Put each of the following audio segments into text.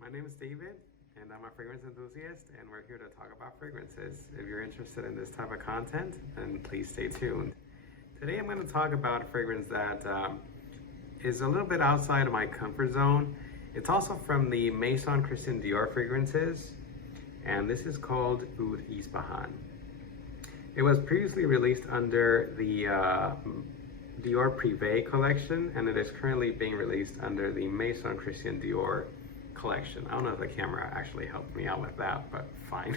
My name is David, and I'm a fragrance enthusiast, and we're here to talk about fragrances. If you're interested in this type of content, then please stay tuned. Today I'm going to talk about a fragrance that is a little bit outside of my comfort zone. It's also from the Maison Dior fragrances, and this is called Oud Ispahan. It was previously released under the Dior Privé collection, and it is currently being released under the Maison Dior collection. I don't know if the camera actually helped me out with that, but fine.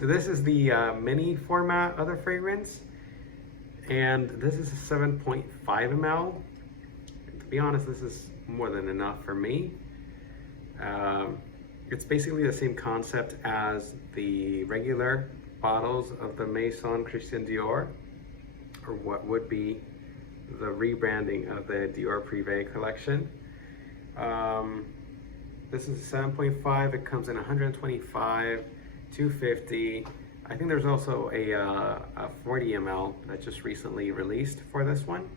This is the mini format of the fragrance, and this is a 7.5 ml. To be honest, this is more than enough for me. It's basically the same concept as the regular bottles of the Maison Dior, or what would be the rebranding of the Dior Privé collection. This is 7.5. It comes in 125, 250. I think there's also a 40 ml that just recently released for this one.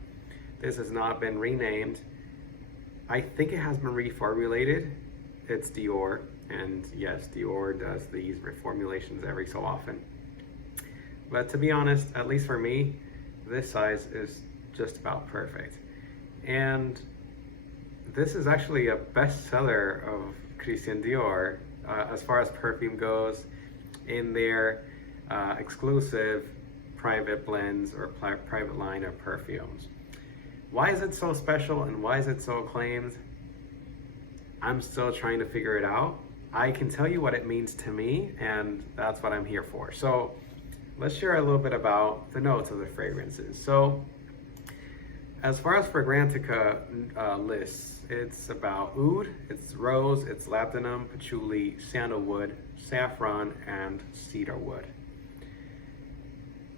This has not been renamed. I think it has been reformulated. It's Dior, and yes, Dior does these reformulations every so often. But to be honest, at least for me, this size is just about perfect. And this is actually a bestseller of Christian Dior as far as perfume goes in their exclusive private blends or private line of perfumes. Why is it so special and why is it so acclaimed? I'm still trying to figure it out. I can tell you what it means to me, and that's what I'm here for. So let's share a little bit about the notes of the fragrances. So as far as Fragrantica lists, it's about oud, it's rose, it's labdanum, patchouli, sandalwood, saffron, and cedarwood.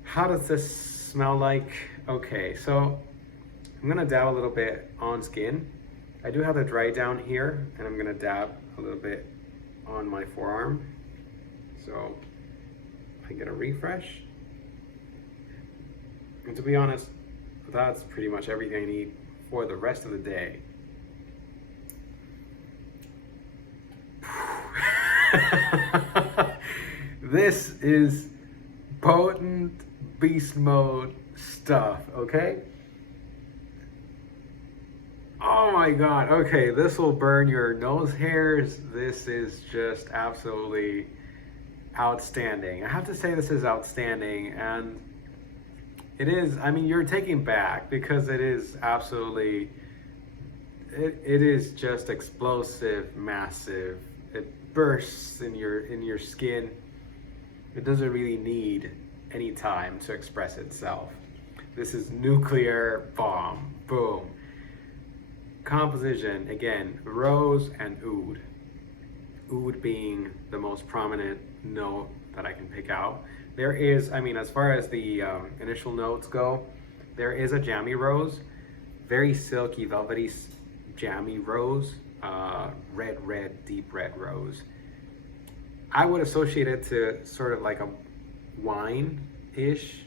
How does this smell like? Okay, so I'm gonna dab a little bit on skin. I do have the dry down here, and I'm gonna dab a little bit on my forearm, so I get a refresh. And to be honest, that's pretty much everything I need for the rest of the day. This is potent beast mode stuff, okay? Oh my God, okay, this will burn your nose hairs. This is just absolutely outstanding. I have to say this is outstanding, and it is, I mean, you're taken back because it is absolutely, it is just explosive, massive. It bursts in your skin. It doesn't really need any time to express itself. This is nuclear bomb, boom. Composition, again, rose and oud. Oud being the most prominent note that I can pick out. There is, I mean, as far as the initial notes go, there is a jammy rose, very silky, velvety, jammy rose, red, deep red rose. I would associate it to sort of like a wine-ish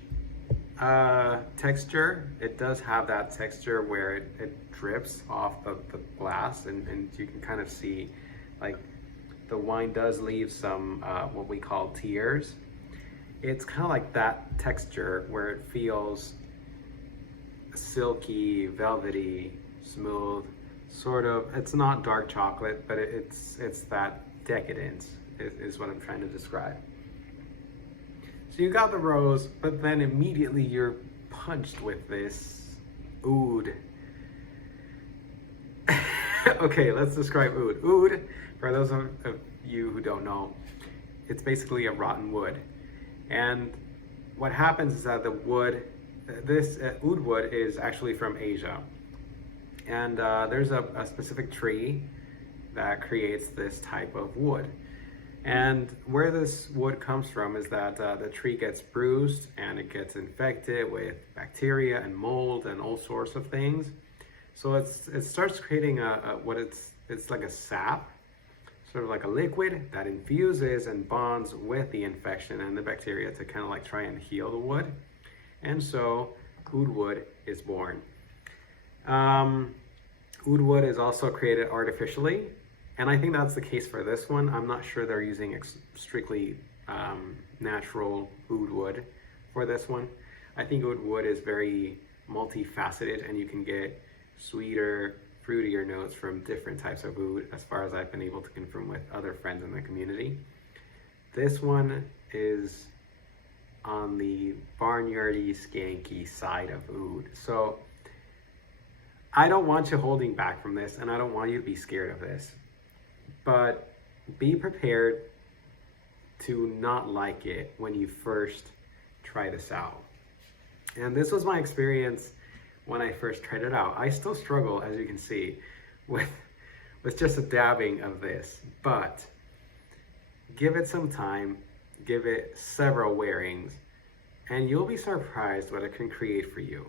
texture. It does have that texture where it drips off the glass, and you can kind of see like the wine does leave some what we call tears. It's kind of like that texture where it feels silky, velvety, smooth, sort of. It's not dark chocolate, but it's that decadence is what I'm trying to describe. So you got the rose, but then immediately you're punched with this oud. Okay, let's describe oud. Oud, for those of you who don't know, it's basically a rotten wood. And what happens is that the wood, this oud wood is actually from Asia. And there's a specific tree that creates this type of wood. And where this wood comes from is that the tree gets bruised and it gets infected with bacteria and mold and all sorts of things. So it starts creating it's like a sap, sort of like a liquid that infuses and bonds with the infection and the bacteria to kind of like try and heal the wood. And so oud wood is born. Oud wood is also created artificially And I think that's the case for this one. I'm not sure they're using strictly natural oud wood for this one. I think oud wood is very multifaceted, and you can get sweeter, fruitier notes from different types of oud, as far as I've been able to confirm with other friends in the community. This one is on the barnyardy, skanky side of oud. So I don't want you holding back from this, and I don't want you to be scared of this. But be prepared to not like it when you first try this out. And this was my experience when I first tried it out. I still struggle, as you can see, with just a dabbing of this, but give it some time, give it several wearings, and you'll be surprised what it can create for you.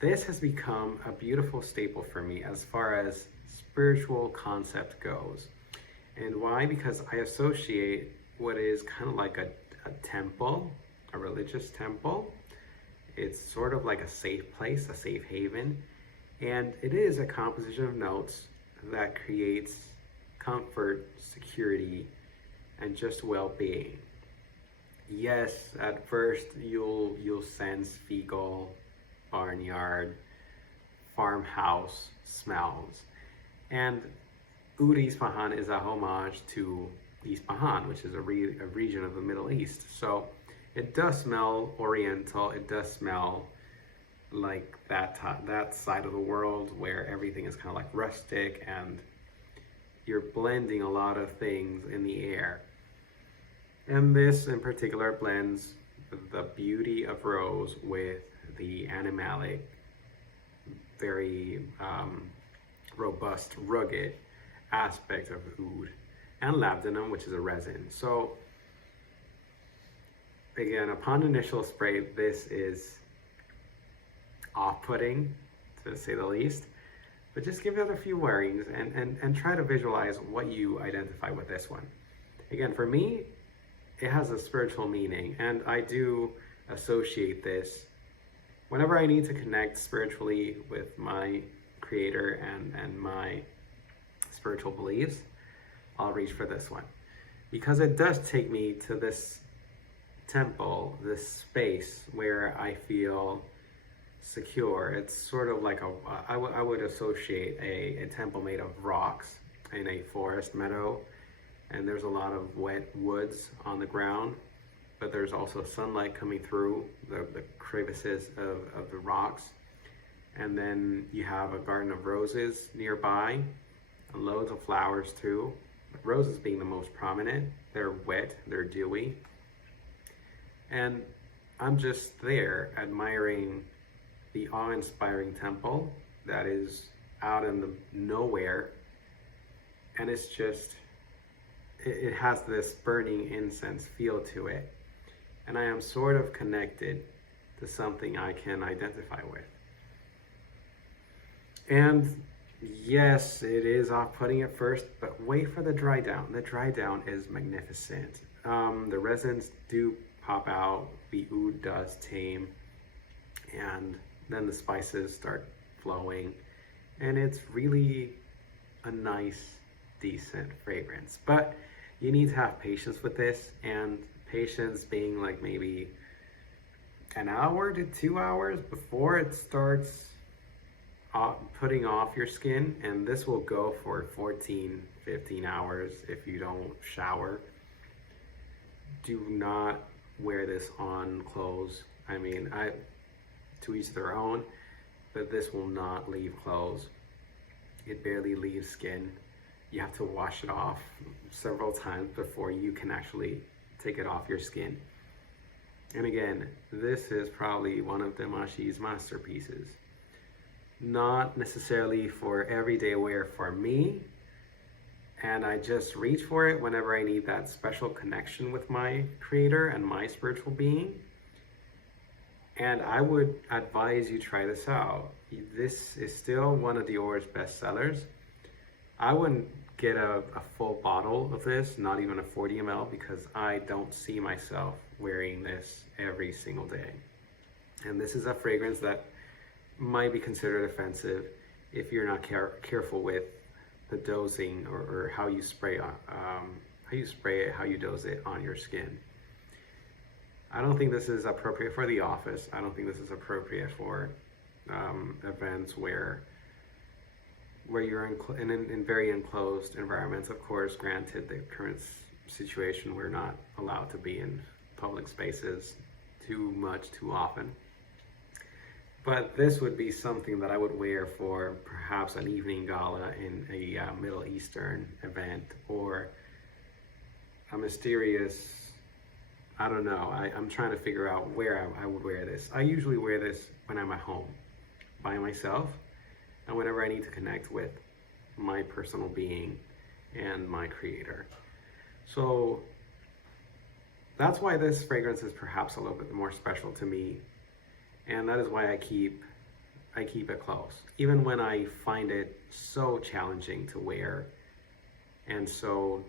This has become a beautiful staple for me as far as spiritual concept goes. And why? Because I associate what is kind of like a temple, a religious temple. It's sort of like a safe place, a safe haven. And it is a composition of notes that creates comfort, security, and just well-being. Yes, at first you'll sense fecal, barnyard, farmhouse smells. And Oud Ispahan is a homage to Ispahan, which is a region of the Middle East. So it does smell oriental. It does smell like that side of the world where everything is kind of like rustic, and you're blending a lot of things in the air. And this in particular blends the beauty of rose with the animalic, very robust, rugged aspect of oud, and labdanum, which is a resin. So again, upon initial spray, this is off-putting, to say the least, but just give it a few wearings and try to visualize what you identify with this one. Again, for me, it has a spiritual meaning, and I do associate this whenever I need to connect spiritually with my creator and my spiritual beliefs. I'll reach for this one because it does take me to this temple, this space where I feel secure. It's sort of like I would associate a temple made of rocks in a forest meadow, and there's a lot of wet woods on the ground, but there's also sunlight coming through the crevices of the rocks. And then you have a garden of roses nearby, loads of flowers too. Roses being the most prominent. They're wet, they're dewy. And I'm just there admiring the awe-inspiring temple that is out in the nowhere. And it's just, it has this burning incense feel to it. And I am sort of connected to something I can identify with. And yes, it is off-putting at first, but wait for the dry down. The dry down is magnificent. The resins do pop out, the oud does tame, and then the spices start flowing, and it's really a nice, decent fragrance. But you need to have patience with this, and patience being like maybe an hour to 2 hours before it starts putting off your skin. And this will go for 14-15 hours if you don't shower. Do not wear this on clothes. I mean, to each their own, but this will not leave clothes. It barely leaves skin. You have to wash it off several times before you can actually take it off your skin. And again, this is probably one of Demashi's masterpieces. Not necessarily for everyday wear for me, and I just reach for it whenever I need that special connection with my creator and my spiritual being. And I would advise you try this out. This is still one of Dior's best sellers. I wouldn't get a full bottle of this, not even a 40 ml, because I don't see myself wearing this every single day. And this is a fragrance that might be considered offensive if you're not careful with the dosing or how you spray it, how you dose it on your skin. I don't think this is appropriate for the office. I don't think this is appropriate for events where you're in very enclosed environments. Of course, granted the current situation, we're not allowed to be in public spaces too much, too often. But this would be something that I would wear for perhaps an evening gala in a Middle Eastern event, or a mysterious, I don't know, I'm trying to figure out where I would wear this. I usually wear this when I'm at home by myself, and whenever I need to connect with my personal being and my creator. So that's why this fragrance is perhaps a little bit more special to me, and that is why I keep it close, even when I find it so challenging to wear and so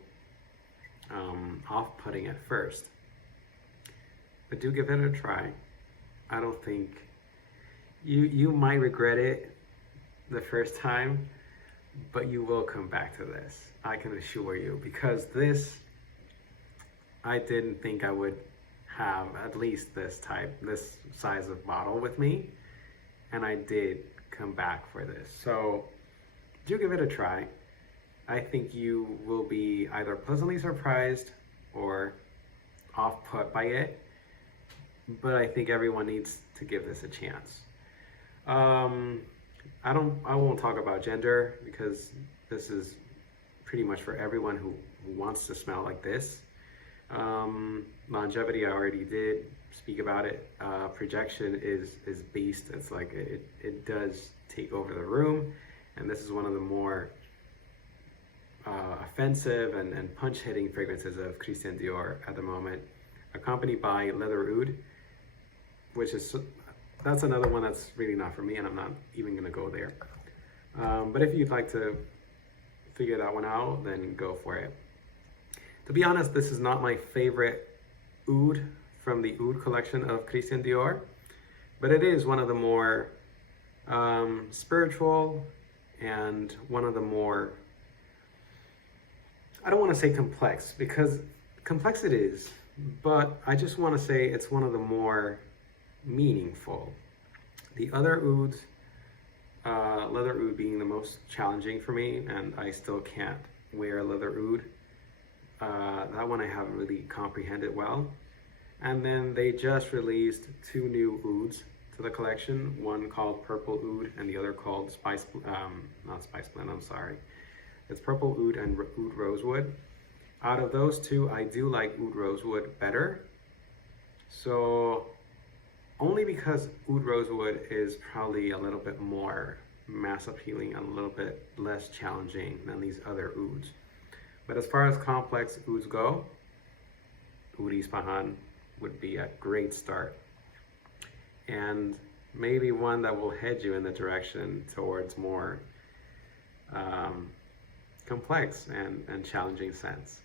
off-putting at first. But do give it a try. I don't think you might regret it the first time, but you will come back to this, I can assure you, because this, I didn't think I would have at least this size of bottle with me, and I did come back for this. So do give it a try. I think you will be either pleasantly surprised or off-put by it, but I think everyone needs to give this a chance. I won't talk about gender, because this is pretty much for everyone who wants to smell like this. Longevity, I already did speak about it. Projection is beast. It's like it does take over the room, and this is one of the more offensive and punch-hitting fragrances of Christian Dior at the moment, accompanied by Leather Oud, which is, that's another one that's really not for me, and I'm not even going to go there. But if you'd like to figure that one out, then go for it. To be honest, this is not my favorite oud from the Oud collection of Christian Dior, but it is one of the more spiritual and one of the more, I don't want to say complex, because complex it is, but I just want to say it's one of the more meaningful. The other ouds, Leather Oud being the most challenging for me, and I still can't wear Leather Oud. That one I haven't really comprehended well. And then they just released 2 new ouds to the collection, one called Purple Oud and the other called not Spice Blend, I'm sorry. It's Purple Oud and Oud Rosewood. Out of those 2, I do like Oud Rosewood better. So only because Oud Rosewood is probably a little bit more mass appealing and a little bit less challenging than these other ouds. But as far as complex ouds go, Oud Ispahan would be a great start, and maybe one that will head you in the direction towards more complex and challenging scents.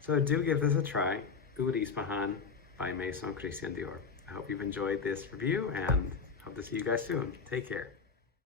So do give this a try, Oud Ispahan by Maison Christian Dior. I hope you've enjoyed this review, and hope to see you guys soon. Take care.